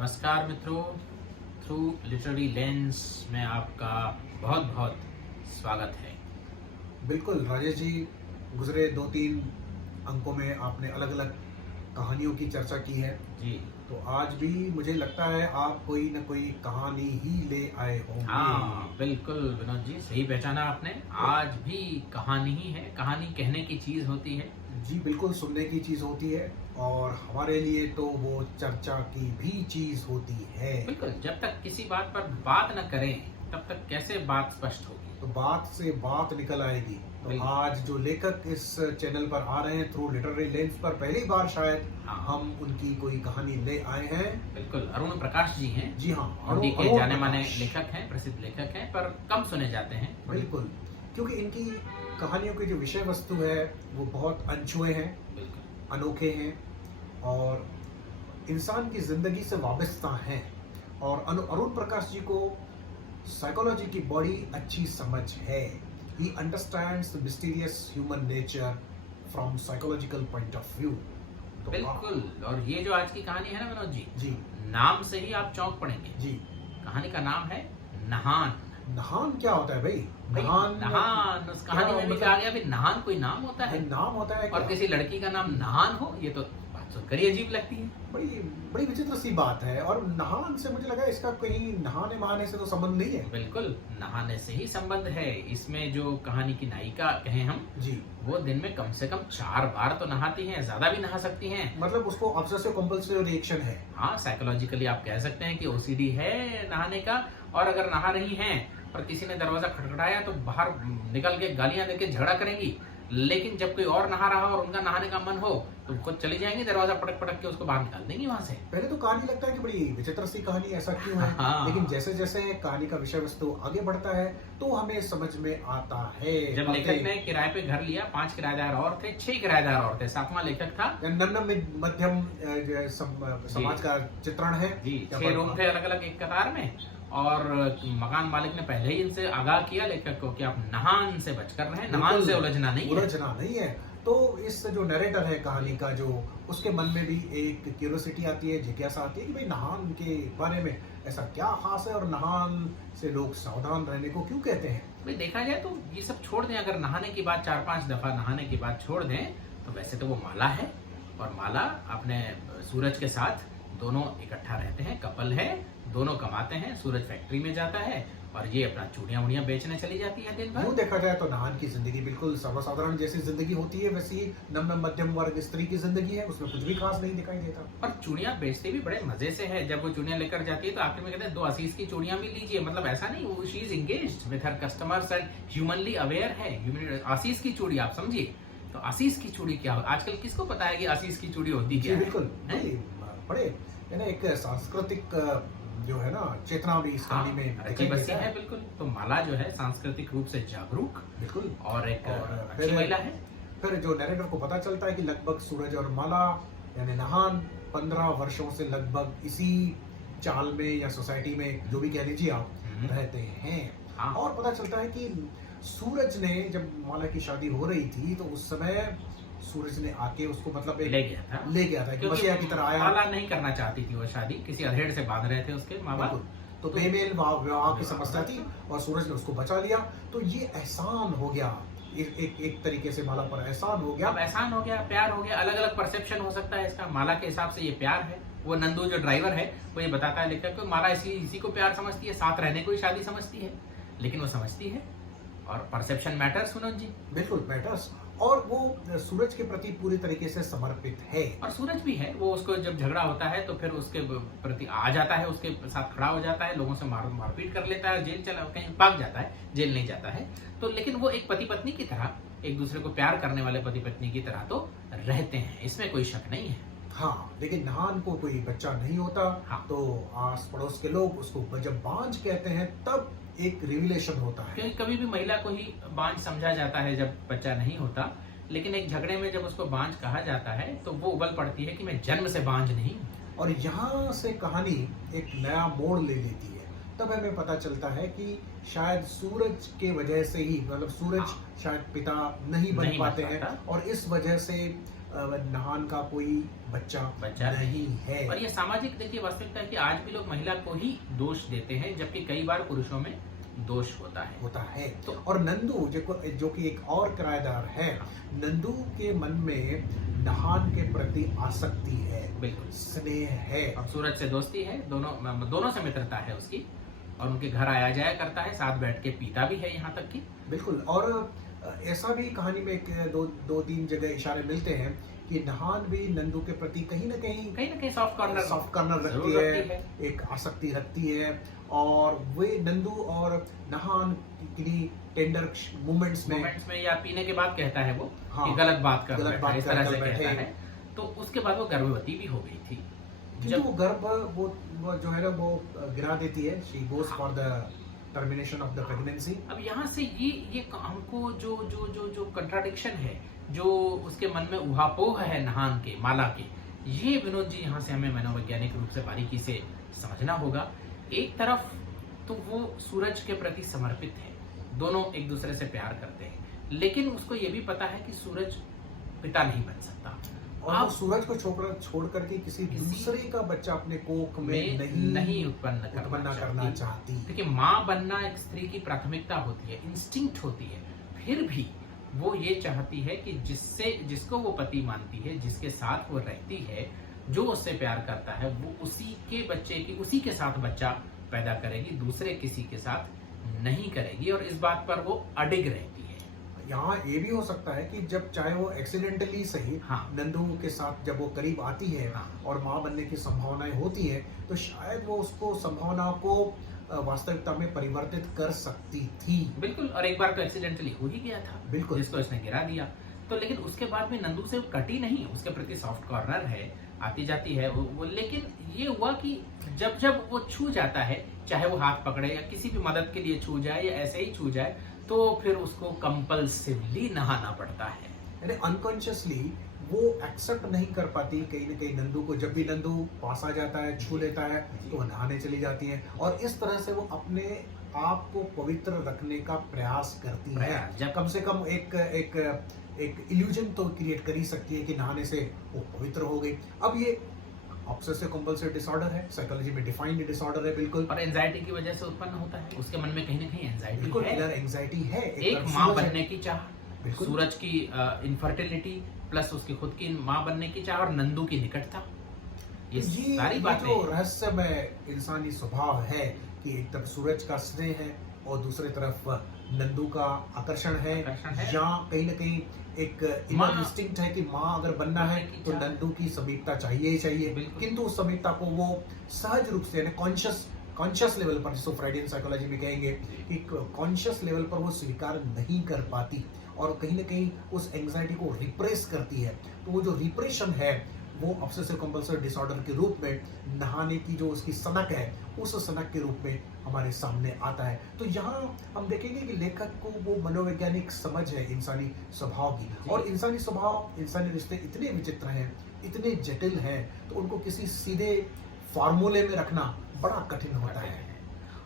नमस्कार मित्रों, through literary lens में आपका बहुत बहुत स्वागत है। बिल्कुल राजेश जी, गुजरे 2-3 अंकों में आपने अलग अलग कहानियों की चर्चा की है। जी तो आज भी मुझे लगता है आप कोई न कोई कहानी ही ले आए होंगे। हाँ, बिल्कुल विनोद जी, सही पहचाना आपने। आज भी कहानी ही है, कहानी कहने की चीज होती है। जी बिल्कुल, सुनने की चीज होती है और हमारे लिए तो वो चर्चा की भी चीज होती है। बिल्कुल, जब तक किसी बात पर बात न करें तब तक कैसे बात स्पष्ट होगी। तो बात से बात निकल आएगी। तो बिल्कुल। आज जो लेखक इस चैनल पर आ रहे हैं थ्रू लिटरेरी लेंस पर, पहली बार शायद हाँ। हम उनकी कोई कहानी ले आए हैं। बिल्कुल, अरुण प्रकाश जी हैं। जी हाँ, हिंदी के अरुण जाने माने प्रकाश। लेखक हैं, प्रसिद्ध लेखक हैं, पर कम सुने जाते हैं। बिल्कुल, क्योंकि इनकी कहानियों की जो विषय वस्तु है वो बहुत अनछुए हैं, बिल्कुल अनोखे हैं और इंसान की जिंदगी से वाबस्ता हैं। और अरुण प्रकाश जी को साइकोलॉजी की बड़ी अच्छी समझ है। He understands the mysterious human nature from psychological point of view. बिल्कुल। और ये जो आज की कहानी है ना विनोद जी, जी नाम से ही आप चौंक पड़ेंगे। जी, कहानी का नाम है नहान। नहान क्या होता है भाई? नहान उस कहानी में भी कहा गया भी नहान कोई नाम होता है नाम होता है और क्या? किसी लड़की का नाम नहान हो, ये तो बात सुनकर ही अजीब लगती है। बड़ी बड़ी विचित्र सी बात है। और नहान से मुझे लगा इसका कहीं नहाने महाने से तो संबंध नहीं है। बिल्कुल, नहाने से ही संबंध है। इसमें जो कहानी की नायिका कहें हम, जी, वो दिन में कम से कम 4 बार तो नहाती हैं, ज्यादा भी नहा सकती हैं। मतलब उसको ऑब्सेसिव कंपल्सिव रिएक्शन है। हाँ, साइकोलॉजिकली आप कह सकते हैं कि ओसीडी है नहाने का। और अगर नहा रही हैं और किसी ने दरवाजा खटखटाया तो बाहर निकल के गालियां देके झगड़ा करेंगी। लेकिन जब कोई और नहा रहा हो और उनका नहाने का मन हो तो खुद चली जाएंगी, दरवाजा पटक पटक के उसको बाहर निकाल देंगी वहां से। पहले तो कहानी लगता है कि बड़ी विचित्र सी कहानी, ऐसा क्यों है? हाँ। लेकिन जैसे जैसे कहानी का विषय वस्तु आगे बढ़ता है तो हमें समझ में आता है। जब लेखक ने किराए पे घर लिया, 5 किराएदार और थे, 6 किराएदार और थे, 7वां लेखक था। निम्न मध्यम समाज का चित्रण है। जी, 6 रूम थे अलग अलग एक कतार में। और मकान मालिक ने पहले ही इनसे आगाह किया लेखक को कि आप नहान से बचकर रहें, नहान से उलझना नहीं है। उलझना नहीं है। तो इस जो नरेटर है कहानी का, जो उसके मन में भी एक क्यूरियोसिटी आती है, जिज्ञासा आती है कि भाई नहान के बारे में ऐसा क्या खास है और नहान से लोग सावधान रहने को क्यों कहते हैं। भाई देखा जाए तो ये सब छोड़ दें, अगर नहाने की बात 4-5 दफा नहाने की बात छोड़ दें तो वैसे तो वो माला है। और माला अपने सूरज के साथ दोनों इकट्ठा रहते हैं, कपल है, दोनों कमाते हैं। सूरज फैक्ट्री में जाता है और ये अपना चूड़ियां उड़ियां बेचने चली जाती है दिन भर। यूँ देखा जाए तो नहान की जिंदगी बिल्कुल सर्वसाधारण जैसी जिंदगी होती है, वैसी निम्न मध्यम वर्ग स्त्री की जिंदगी है, उसमें कुछ भी खास नहीं दिखाई देता। और चूड़ियां बेचते भी बड़े मजे से है। जब वो चूड़ियां लेकर जाती है तो आखिर में कहते हैं 2 आशीष की चूड़ियां भी लीजिए। मतलब ऐसा नहीं, वो she is engaged with her customers and humanly aware है। आशीष की चूड़ी आप समझिए। तो आशीष की चूड़ी क्या हो, आजकल किसको पता है कि आशीष की चूड़ी होती क्या है? बिल्कुल, बड़े एक सांस्कृतिक जो है ना चेतना भी इस कहानी में अच्छी बसी है। बिल्कुल, तो माला जो है सांस्कृतिक रूप से जागरूक बिल्कुल और एक और अच्छी महिला है। फिर जो नरेटर को पता चलता है कि लगभग सूरज और माला यानी नहान 15 वर्षों से लगभग इसी चाल में या सोसाइटी में, जो भी कह लीजिए आप, रहते हैं। हाँ। और पता चलता है कि सूरज ने, जब माला की शादी हो रही थी तो उस समय सूरज ने आके उसको मतलब ले गया था, एक मसीहा की तरह आया। माला नहीं करना चाहती थी वो शादी, किसी अधेड़ से बांध रहे थे उसके माँ बाप। तो बेमेल विवाह की समस्या थी और सूरज ने उसको बचा लिया। तो ये एहसान हो गया, एक तरीके से माला पर एहसान हो गया। अब एहसान हो गया, प्यार हो गया। अलग अलग परसेप्शन हो सकता है इसका। माला के हिसाब से ये प्यार है। वो नंदू जो ड्राइवर है वो ये बताता है लेखक को, माला इसी को प्यार समझती है, साथ रहने को ही शादी समझती है। लेकिन वो समझती है और परसेप्शन मैटर्स विनोद जी। बिल्कुल मैटर्स। और वो सूरज के प्रति पूरी तरीके से समर्पित है। और सूरज भी है। वो उसको जब झगड़ा होता है तो फिर उसके प्रति आ जाता है, उसके साथ खड़ा हो जाता है, लोगों से मारपीट कर लेता है, जेल चला कहीं भाग जाता है, जेल नहीं जाता है। तो लेकिन वो एक पति पत्नी की तरह, एक दूसरे को प्यार करने वाले पति पत्नी की तरह तो रहते हैं, इसमें कोई शक नहीं है। हाँ, लेकिन नहान को कोई बच्चा नहीं होता। हाँ। तो आस पड़ोस के लोग उसको जब बांझ कहते हैं तब एक रिविलेशन होता है। क्योंकि कभी भी महिला को ही बांझ समझा जाता है जब बच्चा नहीं होता। लेकिन एक झगड़े में जब उसको बांझ कहा जाता है तो वो उबल पड़ती है कि मैं जन्म से बांझ नहीं हूं। और यहाँ से कहानी एक नया मोड़ ले लेती है। तब हमें पता चलता है कि शायद सूरज के वजह से ही, मतलब सूरज शायद पिता नहीं बन पाते हैं और इस वजह से नहान का कोई बच्चा बच्चा नहीं है। और ये सामाजिक देखिए वास्तविकता है कि आज भी लोग महिला को ही दोष देते हैं, जबकि कई बार पुरुषों में दोष होता है। तो और नंदू जो कि एक और किराएदार है, नंदू के मन में नहान के प्रति आसक्ति है, बिल्कुल स्नेह है। अब सूरज से दोस्ती है, दोनों से मित्रता है उसकी, और उनके घर आया जाया करता है, साथ बैठ के पीता भी है यहाँ तक कि। बिल्कुल। और ऐसा भी कहानी में दो तीन जगह इशारे मिलते हैं कि नहान भी नंदू के प्रति कहीं ना कहीं सॉफ्ट कॉर्नर रखती है, एक आसक्ति रखती है। और वे नंदू और नहान की टेंडर मोमेंट्स में या पीने के बाद कहता है वो हाँ, कि गलत बात कर बैठा, इस तरह से बैठे कहता है। तो उसके बाद वो गर्भवती भी हो गई थी, जब वो गर्भ वो जो है ना वो गिरा देती है। She goes for the termination of the pregnancy. अब यहाँ से ये हमको जो कंट्राडिक्शन है, जो उसके मन में उहापोह है नहान के, माला के, ये विनोद जी यहाँ से हमें मनोवैज्ञानिक रूप से बारीकी से समझना होगा। एक तरफ तो वो सूरज के प्रति समर्पित है, दोनों एक दूसरे से प्यार करते हैं, लेकिन उसको ये भी पता है कि सूरज पिता नहीं बन सकता, और वो सूरज को छोड़ करके किसी दूसरे का बच्चा अपने कोख में नहीं उत्पन्न करना चाहती। देखिए, माँ बनना एक स्त्री की प्राथमिकता होती है, इंस्टिंक्ट होती है, फिर भी वो ये चाहती है कि जिसको वो पति मानती है, जिसके साथ वो रहती है, जो उससे प्यार करता है, वो उसी के साथ बच्चा पैदा करेगी, दूसरे किसी के साथ नहीं करेगी, और इस बात पर वो अडिग रहती है। यहाँ ये भी हो सकता है कि जब चाहे वो एक्सीडेंटली सही नंदू के साथ जब वो करीब आती है और माँ बनने की संभावनाएं होती है, तो शायद वो उसको संभावना को वास्तविकता में परिवर्तित कर सकती थी। बिल्कुल, और एक बार तो एक्सीडेंटली हो ही गया था, बिल्कुल, जिसको इसने गिरा दिया। तो लेकिन उसके बाद में नंदू से कटी नहीं, उसके प्रति सॉफ्ट कॉर्नर है, आती जाती है वो। लेकिन ये हुआ कि जब वो छू जाता है, चाहे वो हाथ पकड़े या किसी भी मदद के लिए छू जाए या ऐसे ही छू जाए, तो फिर उसको कंपल्सिवली नहाना पड़ता है। यानी अनकॉन्शियसली वो एक्सेप्ट नहीं कर पाती कहीं न कहीं नंदू को। जब भी नंदू पास आ जाता है, छू लेता है, तो वो नहाने चली जाती है, और इस तरह से वो अपने आप को पवित्र रखने का प्रयास करती है। जब कम से कम एक इल्यूजन तो क्रिएट कर ही सकती है कि नहाने से वो पवित्र हो गई। अब ये ऑब्सेसिव कंपल्सिव डिसऑर्डर है, साइकोलॉजी में डिफाइंड डिसऑर्डर है, बिल्कुल। और एंजाइटी की वजह से उत्पन्न होता है, उसके मन में कहीं ना कहीं एंजाइटी बिल्कुल है, एंजाइटी है। एक माँ बनने की चाह, सूरज की इनफर्टिलिटी प्लस उसकी खुद की माँ बनने की चाह, और नंदू की निकटता, ये सारी बातें जो रहस्यमय इंसानी स्वभाव है कि एक तरफ सूरज का स्नेह है और दूसरी तरफ नंदू का आकर्षण है, या कहीं न कहीं एक इनर इंस्टिंक्ट है कि माँ अगर बनना है तो नंदू की समीपता चाहिए ही चाहिए, किंतु उस समीपता को वो सहज रूप से यानी कॉन्शियस लेवल पर, जिसको फ्राइडियन साइकोलॉजी में कहेंगे कि कॉन्शियस लेवल पर वो स्वीकार नहीं कर पाती, और कहीं ना कहीं उस एंग्जाइटी को रिप्रेस करती है। तो वो जो रिप्रेशन है वो ऑब्सेसिव कंपल्सिव डिसऑर्डर के रूप में नहाने की जो उसकी सनक है, उस सनक के रूप में हमारे सामने आता है। तो यहाँ हम देखेंगे कि लेखक को वो मनोवैज्ञानिक समझ है इंसानी स्वभाव की, और इंसानी स्वभाव, इंसानी रिश्ते इतने विचित्र हैं, इतने जटिल हैं, तो उनको किसी सीधे फार्मूले में रखना बड़ा कठिन होता है।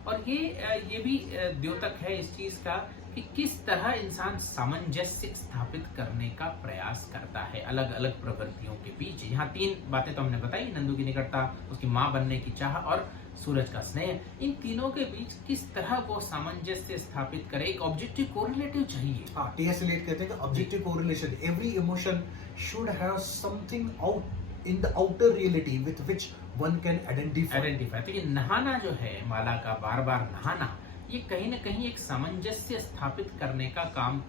और ये भी द्योतक है इस चीज का कि किस तरह इंसान सामंजस्य स्थापित करने का प्रयास करता है अलग अलग प्रवृत्तियों के बीच। यहाँ तीन बातें तो हमने बताई, नंदू की निकटता, उसकी माँ बनने की चाह और सूरज का स्नेह। इन तीनों के बीच किस तरह वो सामंजस्य स्थापित करे, एक ऑब्जेक्टिव कोरिलेटिव चाहिए। हाँ, टी.एस. एलियट कहते हैं कि objective correlation, every emotion should have something out in the outer reality with which one can identify. तो ये नहाना जो है, माला का बार बार नहाना, ये कहीं ना कहीं एक सामंजस्य स्थापित करने का काम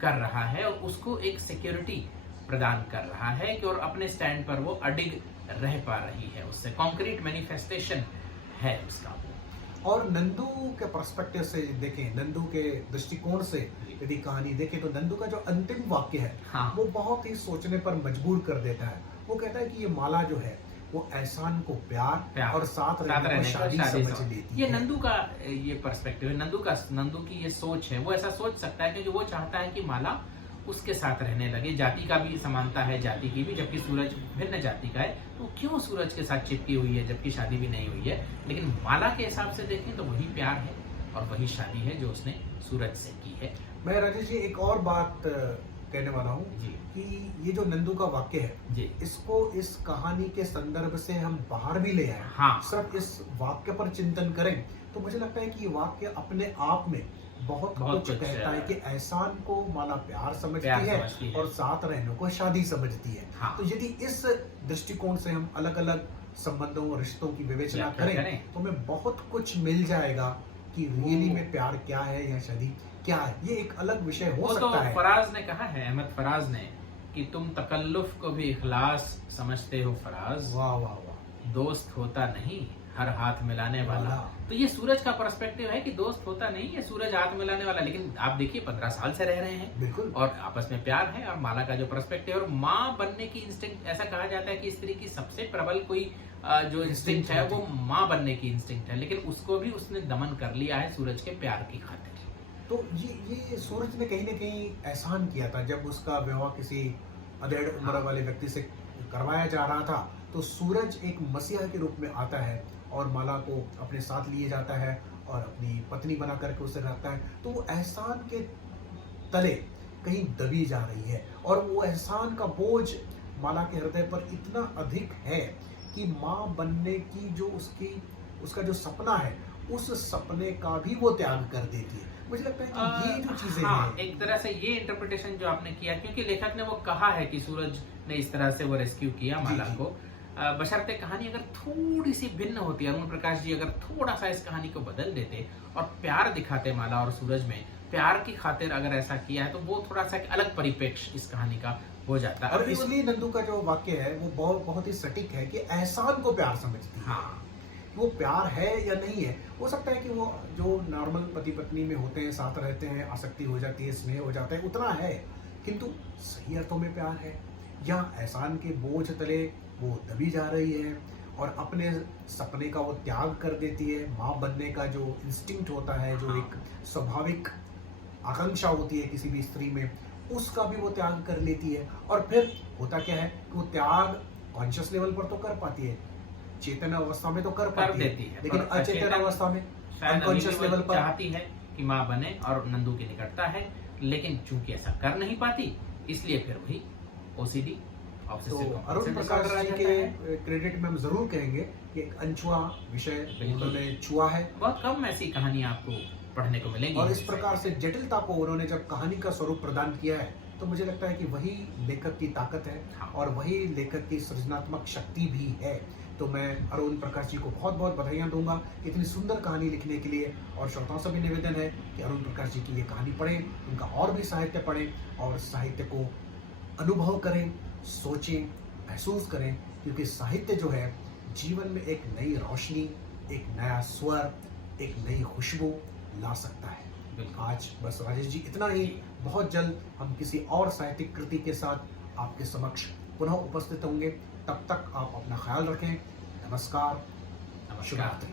कर रहा है, और उसको एक सिक्योरिटी प्रदान कर रहा है कि और अपने स्टैंड पर वो अडिग रह पा रही है, उससे कॉन्क्रीट मैनिफेस्टेशन है उसका। और नंदू के पर्सपेक्टिव से देखें, नंदू के दृष्टिकोण से यदि कहानी देखें, तो नंदू का जो अंतिम वाक्य है वो बहुत ही सोचने पर मजबूर कर देता है। वो कहता है कि ये माला जो है वो एहसान को प्यार और साथ रहने को शादी समझ लेती है। ये नंदू का ये पर्सपेक्टिव है, नंदू की ये सोच है। वो ऐसा सोच सकता है क्योंकि वो चाहता है कि माला उसके साथ रहने लगे। जाति का भी समानता है, जाति की भी, जबकि सूरज भिन्न जाति का है, तो क्यों सूरज के साथ चिपकी हुई है जबकि शादी भी नहीं हुई है। लेकिन माला के हिसाब से देखें तो वही प्यार है और वही शादी है जो उसने सूरज से की है। मैं राजेश जी एक और बात कहने वाला हूँ जी कि ये जो नंदू का वाक्य है, जी इसको इस कहानी के संदर्भ से हम बाहर भी ले आए, हाँ सिर्फ इस वाक्य पर चिंतन करें तो मुझे लगता है कि ये वाक्य अपने आप में बहुत बहुत कुछ कुछ कहता है कि एहसान को माला प्यार समझती प्यार है समझती है। और साथ रहने को शादी समझती है। हाँ। तो यदि इस दृष्टिकोण से हम अलग अलग संबंधों और रिश्तों की विवेचना व्याख्या करें करें। तो हमें बहुत कुछ मिल जाएगा कि रियली में प्यार क्या है या शादी क्या है। ये एक अलग विषय हो वो तो सकता है। फराज ने कहा है, अहमद फराज ने, कि तुम तकल्लुफ को भी इखलास समझते हो फराज, वाह वाह वाह, दोस्त होता नहीं हर हाथ मिलाने वाला। वाह। तो ये सूरज का पर्सपेक्टिव है कि दोस्त होता नहीं, ये सूरज हाथ मिलाने वाला। लेकिन आप देखिए 15 साल से रह रहे हैं बिल्कुल। और आपस में प्यार है। और माला का जो पर्सपेक्टिव है, और माँ बनने की इंस्टिंक्ट, ऐसा कहा जाता है कि स्त्री की सबसे प्रबल कोई जो इंस्टिंक्ट है वो माँ बनने की इंस्टिंक्ट है, लेकिन उसको भी उसने दमन कर लिया है सूरज के प्यार की खातिर। तो ये सूरज ने कहीं ना कहीं एहसान किया था जब उसका विवाह किसी अधेड़ उम्र वाले व्यक्ति से करवाया जा रहा था। तो सूरज एक मसीहा के रूप में आता है और माला को अपने साथ लिए जाता है और अपनी पत्नी बना करके उसे रखता है। तो वो एहसान के तले कहीं दबी जा रही है और वो एहसान का बोझ माला के हृदय पर इतना अधिक है कि माँ बनने की जो उसका जो सपना है, उस सपने का भी वो त्याग कर देती है। मुझे लगता है कि ये जो चीजें हाँ, हैं, एक तरह से ये इंटरप्रिटेशन जो आपने किया, क्योंकि लेखक ने वो कहा है कि सूरज ने इस तरह से वो रेस्क्यू किया माला जी। को। बशर्ते कहानी अगर थोड़ी सी भिन्न होती, अरुण प्रकाश जी अगर थोड़ा सा इस कहानी को बदल देते और प्यार दिखाते माला और सूरज में, प्यार की खातिर अगर ऐसा किया है, तो वो थोड़ा सा एक अलग परिप्रेक्ष्य इस कहानी का हो जाता है। और इसलिए नंदू का जो वाक्य है वो बहुत ही सटीक है कि एहसान को प्यार समझती है। हाँ वो प्यार है या नहीं है, हो सकता है कि वो जो नॉर्मल पति पत्नी में होते हैं, साथ रहते हैं, आसक्ति हो जाती है, स्नेह हो जाता है, उतना है, किंतु सही अर्थों में प्यार है या एहसान के बोझ तले वो दबी जा रही है और अपने सपने का वो त्याग कर देती है। माँ बनने का जो इंस्टिंक्ट होता है, जो एक स्वाभाविक आकांक्षा होती है किसी भी स्त्री में, उसका भी वो त्याग कर लेती है। और फिर होता क्या है कि वो त्याग कॉन्शियस लेवल पर तो कर पाती है, चेतन अवस्था में तो कर पाती देती है, लेकिन पर अचेतन अचेतन अवस्था में, शायद अभी भी अनकॉन्शियस वो लेवल पर चाहती है कि माँ बने और नंदू की निकटता है, लेकिन चूंकि ऐसा कर नहीं पाती, इसलिए फिर वही ओसीडी तो अरुण प्रकाश जी के क्रेडिट में हम जरूर कहेंगे कि एक अनछुआ विषय उन्होंने छुआ है। बहुत कम ऐसी कहानियां आपको पढ़ने को मिलेंगी और इस प्रकार से जटिलता को उन्होंने जब कहानी का स्वरूप प्रदान किया है, तो मुझे लगता है कि वही लेखक की ताकत है हाँ। और वही लेखक की सृजनात्मक शक्ति भी है। तो मैं अरुण प्रकाश जी को बहुत बहुत बधाइयाँ दूंगा इतनी सुंदर कहानी लिखने के लिए। और श्रोताओं से भी निवेदन है कि अरुण प्रकाश जी की ये कहानी पढ़ें, उनका और भी साहित्य पढ़ें और साहित्य को अनुभव करें, सोचें, महसूस करें, क्योंकि साहित्य जो है जीवन में एक नई रोशनी, एक नया स्वर, एक नई खुशबू ला सकता है। आज बस राजेश जी इतना ही। बहुत जल्द हम किसी और साहित्यिक कृति के साथ आपके समक्ष पुनः उपस्थित होंगे। तब तक आप अपना ख्याल रखें। नमस्कार, शुभ रात्रि।